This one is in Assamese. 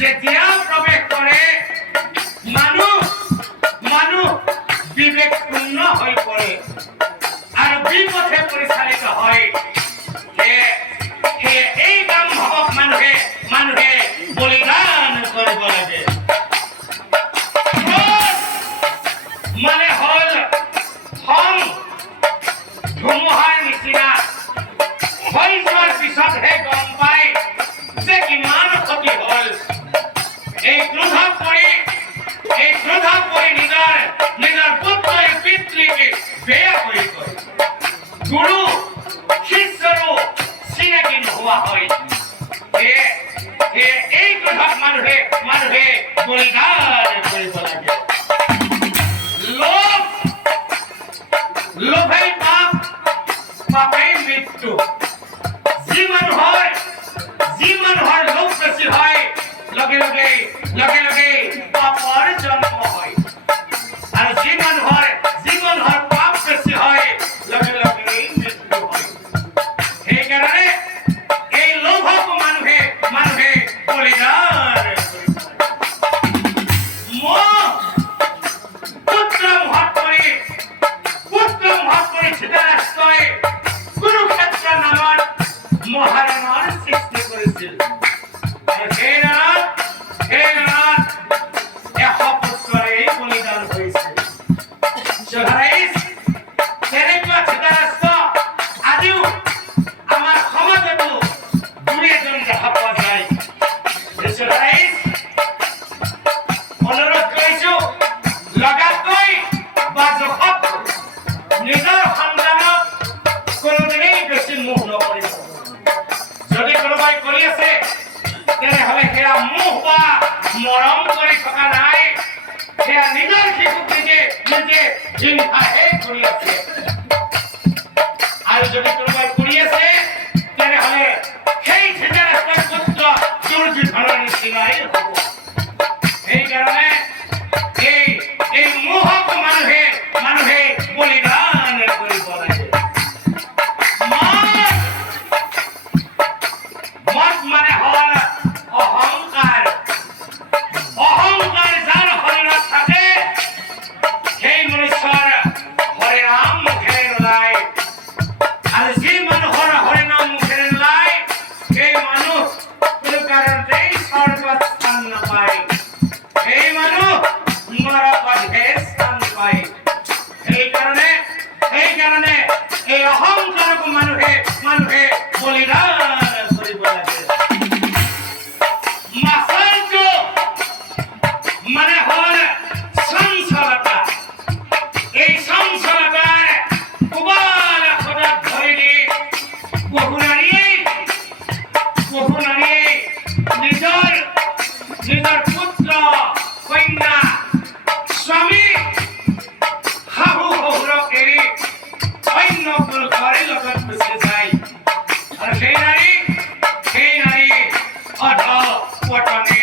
যেতিয়া প্ৰৱেশ কৰে মানুহ বিবেকশূন্য হৈ পৰে আৰু বিপথে পৰিচালিত হয়। এই কাম ভাবক মানুহে বলিদান কৰিব লাগে। মানে হল ধুমুহাৰ নিচিনা হৈ যোৱাৰ পিছতহে গম পায় যে কিমান ক্ষতি হল। এই ক্ৰোধত পৰি নিজৰ পুত্ৰই পিতৃকে বেয়া কৰি কয়। গুৰু শিষ্যৰো চিনাকি নোহোৱা হয়। এই ক্ৰোধত মানুহে বলিদান কৰিব লাগে। লোভেই পাপ, পাপেই মৃত্যু। যি মানুহৰ লোভ বেছি হয় লগে লগে পাপৰ জন্ম হয়। আৰু যি মানুহৰ পাপ বেছি হয় লগে লগে মৃত্যু হয়। সেইকাৰণে এই লোভক মানুহে বলিদান পুত্ৰ মুখত পৰি ধৃতৰাষ্ট্ৰই কুৰুক্ষেত্ৰ নামত মহাৰণৰ সৃষ্টি কৰিছিল। সেই ৰণত 100 পুত্ৰৰেই বলিদান হৈছিল। তেনেকুৱা ধৃতৰাষ্ট্ৰ আজিও আমাৰ সমাজতো দুই এজন দেখা পোৱা যায়। অনুৰোধ কৰিছো লগাতকৈ বা জোখত নিজৰ সন্তানক কোনোদিনেই বেছি মোহ নকৰিব। যদি কোনোবাই কৰি আছে তেনেহলে সেয়া মোহ বা মৰম কৰি থকা নাই, সেয়া নিজৰ শিশুক নিজে হিংসাহে কৰি আছে। আৰু যদি কোনোবাই কৰি আছে তেনেহলে সেই ধৃতৰাষ্ট্ৰৰ পুত্ৰ দুৰ্যোধনৰ নিচিনাই হ'ব। সেইকাৰণে এই মোহক মানুহে বলিদান কৰিব লাগে। মত মানে হল অহংকাৰ যাৰ শৰীৰত থাকে সেই মনুষ্যৰ হৰিনাম মুখেৰে নোলায়। আৰু যি মানুহৰ হৰিনাম মুখেৰে নোলায় সেই মানুহ কোনো কাৰণতেই স্বৰ্গত স্থান নাপায়। সেই মানুহ নৰকতহে স্থান পায়। সেইকাৰণে এই অহংকাৰক মানুহে বলিদান কৰিব লাগে। মাছাৰ্য মানে হল চঞ্চলতা। এই চঞ্চলতাৰ কোবাল খোদাত ধৰি বহু নাৰীয়ে নিজৰ পুত্ৰ কন্যা স্বামী শাহু শহুৰক এৰি অন্য পুৰুষৰ লগত গুচি যায়। আৰু সেই নাৰী অধঃপতনে